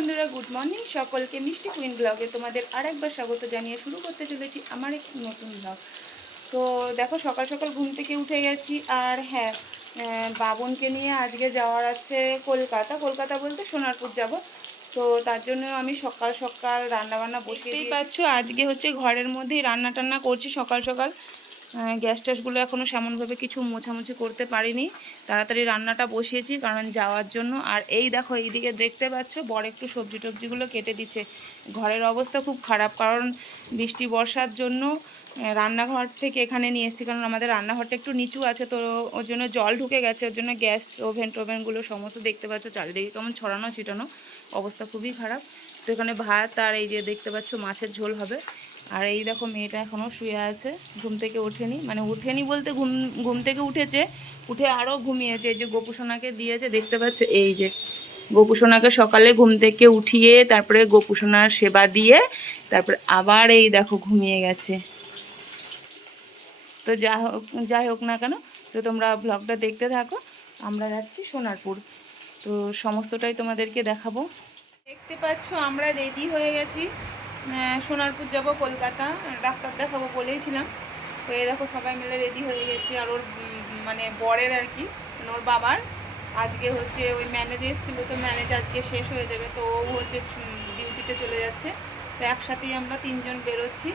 বন্ধুরা good morning সকলকে মিষ্টি কুইন ব্লগে তোমাদের আরেকবার স্বাগত জানিয়ে শুরু করতে চলেছি আমার একটি নতুন ব্লগ তো দেখো সকাল সকাল ঘুম থেকে উঠে গেছি। আর হ্যাঁ বাবনকে নিয়ে আজকে যাওয়ার আছে কলকাতা। কলকাতা বলতে সোনারপুর যাব। তো তার জন্য আমি সকাল সকাল রান্না বান্না বসতেই পাচ্ছ আজকে হচ্ছে ঘরের মধ্যেই রান্না টান্না করছি সকাল সকাল। গ্যাস ট্যাসগুলো এখনও সেমনভাবে কিছু মোছামুছি করতে পারিনি। তাড়াতাড়ি রান্নাটা বসিয়েছি কারণ যাওয়ার জন্য। আর এই দেখো, এইদিকে দেখতে পাচ্ছ বড় একটু সবজি টবজিগুলো কেটে দিচ্ছে। ঘরের অবস্থা খুব খারাপ কারণ বৃষ্টি বর্ষার জন্য রান্নাঘর থেকে এখানে নিয়ে এসেছি কারণ আমাদের রান্নাঘরটা একটু নিচু আছে তো ওর জন্য জল ঢুকে গেছে, ওর জন্য গ্যাস ওভেন টোভেনগুলো সমস্ত দেখতে পাচ্ছ, চারিদিকে কেমন ছড়ানো ছিটানো। অবস্থা খুবই খারাপ। তো এখানে ভাত আর এই যে দেখতে পাচ্ছ, মাছের ঝোল হবে। আর এই দেখো মেয়েটা এখনও শুয়ে আছে, ঘুম থেকে ওঠেনি। মানে ওঠেনি বলতে ঘুম ঘুম থেকে উঠেছে, উঠে আরও ঘুমিয়েছে। এই যে গোপুসোনাকে দিয়েছে, দেখতে পাচ্ছ? এই যে গোপুসোনাকে সকালে ঘুম থেকে উঠিয়ে তারপরে গোপুসোনার সেবা দিয়ে তারপরে আবার এই দেখো ঘুমিয়ে গেছে। তো যা হোক, যাই হোক না কেন, তো তোমরা ব্লগটা দেখতে থাকো। আমরা যাচ্ছি সোনারপুর। তো সমস্তটাই তোমাদেরকে দেখাবো। দেখতে পাচ্ছ, আমরা রেডি হয়ে গেছি। সোনারপুর যাব কলকাতা, ডাক্তার দেখাবো বলেইছিলাম। তো এই দেখো সবাই মিলে রেডি হয়ে গেছি, আর ওর মানে বরের আর কি মানে ওর বাবার। আজকে হচ্ছে ওই ম্যানেজ এসেছিল, তো ম্যানেজ আজকে শেষ হয়ে যাবে, তো ও হচ্ছে ডিউটিতে চলে যাচ্ছে। তো একসাথেই আমরা তিনজন বেরোচ্ছি।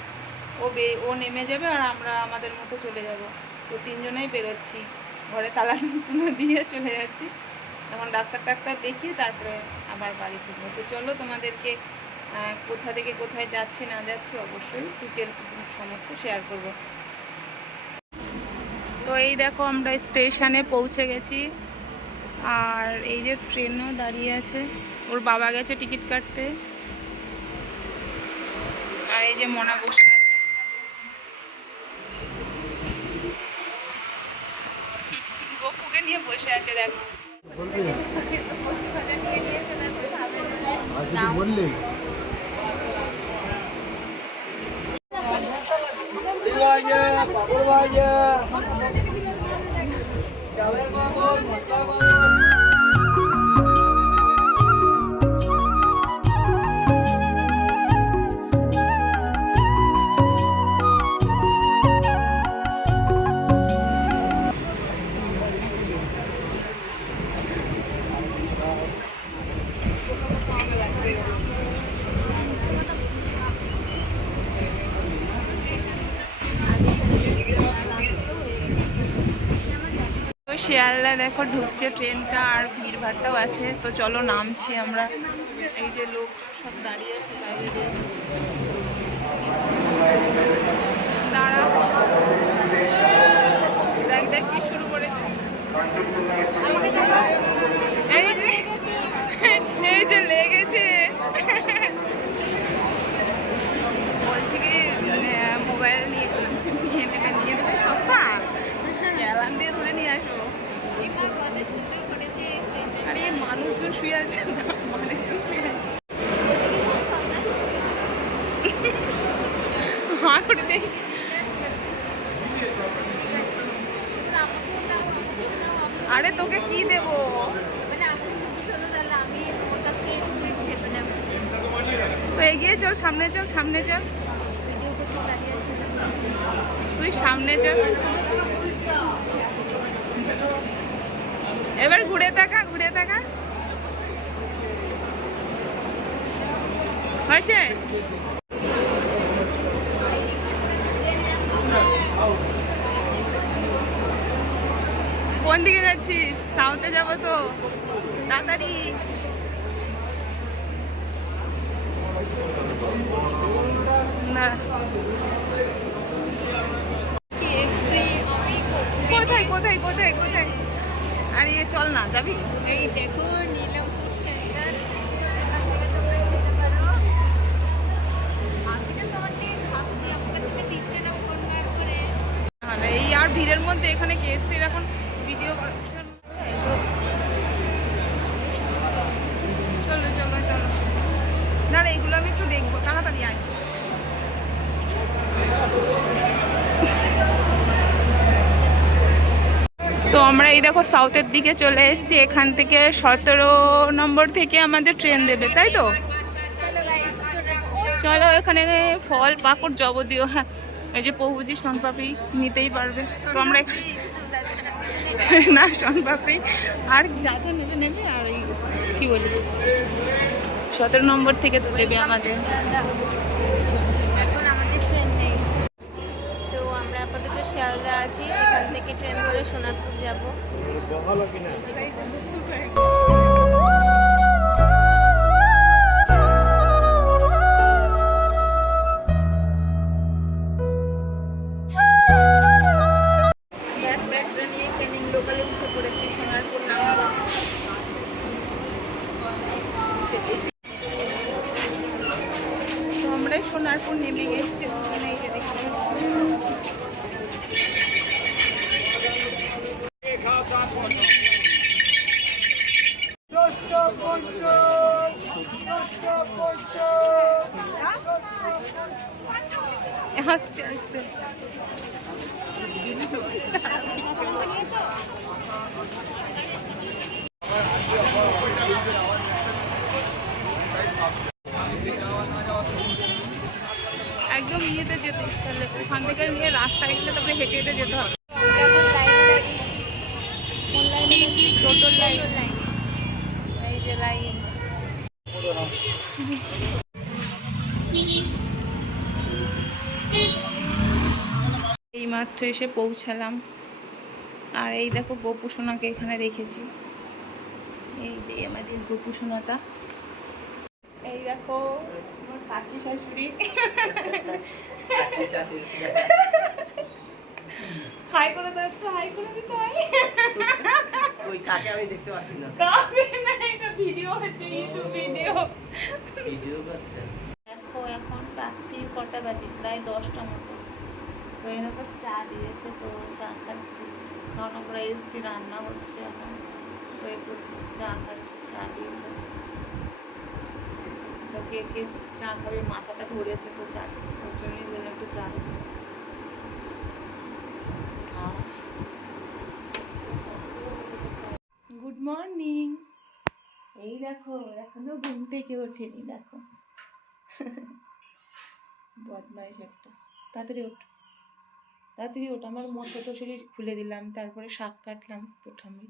ও বে, ও নেমে যাবে আর আমরা আমাদের মতো চলে যাব। তো তিনজনেই বেরোচ্ছি। ঘরে তালা তুলে দিয়ে চলে যাচ্ছি। এখন ডাক্তার টাক্তার দেখিয়ে তারপরে আবার বাড়ি ফিরবো। তো চলো তোমাদেরকে কোথা থেকে কোথায় যাচ্ছি না যাচ্ছি অবশ্যই ডিটেলস সমস্ত শেয়ার করব। তো এই দেখো আমরা স্টেশনে পৌঁছে গেছি। আর এই যে ট্রেনও দাঁড়িয়ে আছে। ওর বাবা গেছে টিকিট কাটতে। আর এই যে মনা বসে আছে। গপুকে নিয়ে বসে আছে দেখো। নিয়ে নিয়েছে দেখো খাবে বলে আজ বললি তো দেখো ঢুকছে ট্রেনটা আর ভিড় ভাড়টাও আছে। তো চলো নামছি আমরা। এই যে লোকজন সব দাঁড়িয়ে আছে বাইরে। দাঁড়াও দেখ দেখ কি শুরু করেছে। এই যে- লেগেছে। বলছি কি আহ, মোবাইল নিয়ে নেবে নিয়ে নেবে সস্তা গেলাম দিয়ে ধরে নিয়ে আসো আরে এই মানুষজন শুয়ে আছে না মানুষজন শুয়ে আছে আরে তোকে কি দেবো? তো এগিয়ে চল, সামনে চল সামনে চল। তুই সামনে চল। এবার ঘুরে তাকা ঘুরে তাকা। হয়েছে? কোন দিকে যাচ্ছিস? সাউথে যাব তো। তাড়াতাড়ি। না। কোথায় কোথায় কোথায় কোথায়? আরে, চল না, যাবি? এই দেখো আমরা এই দেখো সাউথের দিকে চলে এসেছি, এখান থেকে সতেরো নম্বর থেকে আমাদের ট্রেন দেবে, তাই তো? চলো এখানে ফল পাকড় যাবতীয় হ্যাঁ এই যে প্রভুজি, সোনপাপড়ি নিতেই পারবে। তো আমরা না, সোনপাপড়ি আর যা যা নেবে নেবে, আর এই কী বলি? সতেরো নম্বর থেকে তো দেবে আমাদের। আপাতত শিয়ালদা আছি এখান থেকে ট্রেন ধরে সোনারপুর যাব। সোনারপুর নেমে গেছি। আস্তে আস্তে একদম ইয়েতে যেতে তাহলে ওখান থেকে নিয়ে রাস্তায় গেলে তারপরে হেঁটে হেঁটে যেতে হবে। টোটোর লাইন লাইন এই মাত্র এসে পৌঁছালাম। আর এই দেখো গোপু সোনাকে এখানে রেখেছি। এই যে আমাদের গোপু সোনাটা। এই দেখো আমার কাকি শাশুড়ি। হাই করে দাও একটু হাই করে দিতে হয়। ওই কাকে আমি দেখতে পাচ্ছি না। কাকে? না এটা ভিডিও হচ্ছে ইউটিউব ভিডিও। ভিডিও করছে? দেখো এখন রাত্রি কটা বাজে? প্রায় দশটা মতো। তো এরকম চা দিয়েছে তো চা খাচ্ছি। কারণ আমরা এসছি রান্না হচ্ছে এখন। তো একটু চা খাচ্ছি চা দিয়েছে। তো কে কে চা খাবে মাথাটা ধরেছে তো চা ওই জন্যই বললাম একটু চা। গুড মর্নিং এই দেখো, এখনও ঘুম থেকে ওঠেনি, দেখো। বদমাইশ একটা। তাড়াতাড়ি ওঠ। তাড়াতাড়ি ওঠ, আমার মতো তো শরীর খুলে দিলাম, তারপরে শাক কাটলাম ওঠামি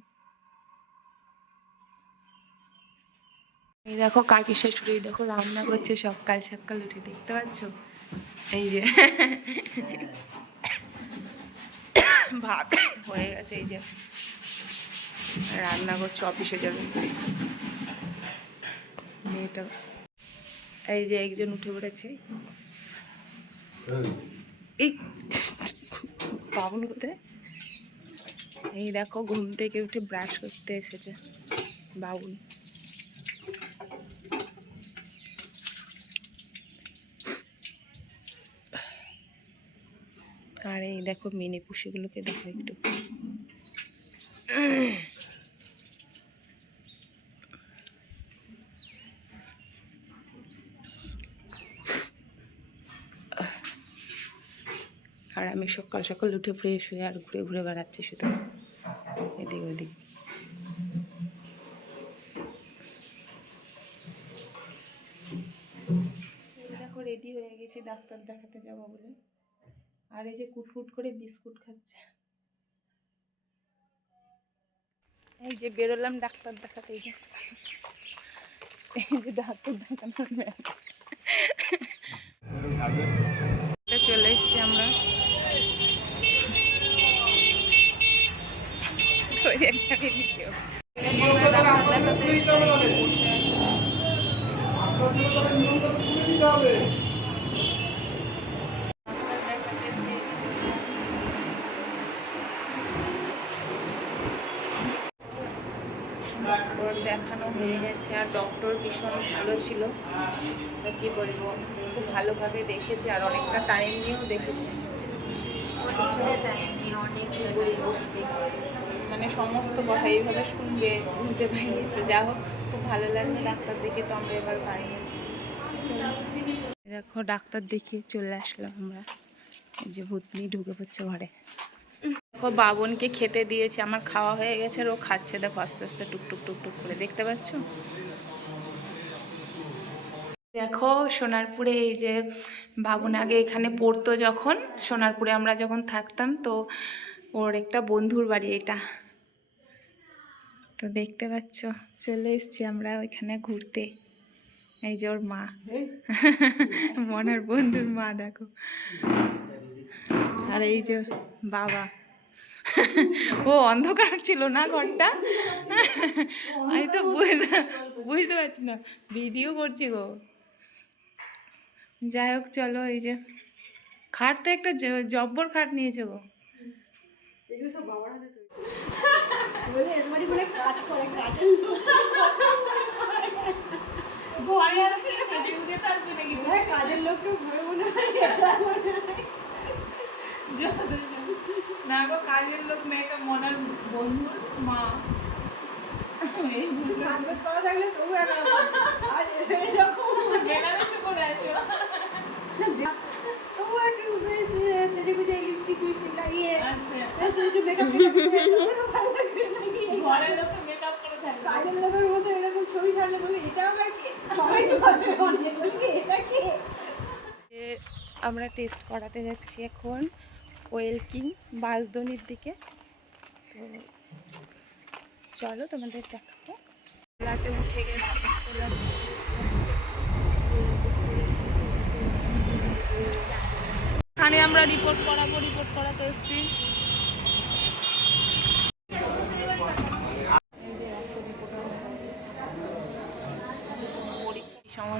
এই দেখো কাকি শাশুড়ি, দেখো রান্না করছে সকাল সকাল উঠে, দেখতে পাচ্ছ? এই যে ভাত হয়ে গেছে, এই যে। রান্না করছে, অফিসে যাবে। মেয়েটা। এই যে একজন উঠে পড়েছে। এই বাবুন কোথায়? এই দেখো, ঘুম থেকে উঠে ব্রাশ করতে এসেছে বাবুন। আর এই দেখো, মিনি পুষিগুলোকে দেখো একটু। আর আমি সকাল সকাল উঠে ফ্রেশ হয়ে আর ঘুরে ঘুরে বেড়াচ্ছি শুধু। এদিক ওদিক। দেখো রেডি হয়ে গেছি ডাক্তার দেখাতে যাব বলে। আর এই যে কুটকুট করে বিস্কুট খাচ্ছে। এই যে বেরোলাম ডাক্তার দেখাতে। এই যে এই যে ডাক্তার দেখানোর চলে এসছি আমরা। ডক্টর দেখানো হয়ে গেছে আর ডক্টর ভীষণ ভালো ছিল। কি বলব? খুব ভালোভাবে দেখেছে আর অনেকটা টাইম নিয়েও দেখেছে। অনেকটা টাইম নিয়ে অনেক দেখছে। মানে সমস্ত কথা এইভাবে শুনবে, বুঝতে পারিনি তো যা হোক, খুব ভালো লাগল ডাক্তার দেখে, তো আমরা এবার বাড়ি গেছি দেখো, ডাক্তার দেখিয়ে চলে আসলাম আমরা। যে ভূতনি ঢুকে পড়ছে ঘরে। দেখো, বাবনকে খেতে দিয়েছি, আমার খাওয়া হয়ে গেছে, আর ও খাচ্ছে। দেখো, আস্তে আস্তে টুকটুক টুকটুক করে, দেখতে পাচ্ছ? দেখো, সোনারপুরে এই যে বাবুন আগে এখানে পড়তো যখন, সোনারপুরে আমরা যখন থাকতাম, তো ওর একটা বন্ধুর বাড়ি এটা। তো দেখতে পাচ্ছ চলে এসছি আমরা ওইখানে ঘুরতে। এই যে ওর মা। মনের বন্ধুর মা দেখো। আর এই যে বাবা। ও অন্ধকার ছিল না ঘরটা? আমি তো বুঝতে বুঝতে পারছি না। ভিডিও করছি গো। যাই হোক চলো এই যে। খাট তো একটা জব্বর খাট নিয়েছে গো। কাজের লোককে ঘরে মনে হয় না গো কাজের লোক এটা মনের বন্ধুর মা। এই সাজগোজ করা থাকলে তবু এরকম বেনারসে করে আসো তবু একটু সেজে গুজে লিপস্টিক ফিপস্টিক লাগিয়ে আচ্ছা। মেকআপ কাজের লোকের মতো এরকম ছবি ছাড়লে বলবে এটা আবার কে সবাই ভাবে অনেক এটা কে? আমরা টেস্ট করাতে যাচ্ছি এখন ওয়েল কিং বাঁশদনির দিকে। তো চলো তোমাদের দেখাবো। ওলাতে উঠে গেছি। এখানে আমরা রিপোর্ট করাবো রিপোর্ট করাতে এসেছি।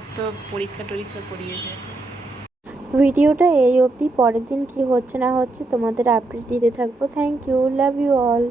সমস্ত পরীক্ষা টরীক্ষা করিয়ে করিয়েছে ভিডিওটা এই অবধি। পরের দিন কি হচ্ছে না হচ্ছে তোমাদের আপডেট দিতে থাকব। Thank you love you all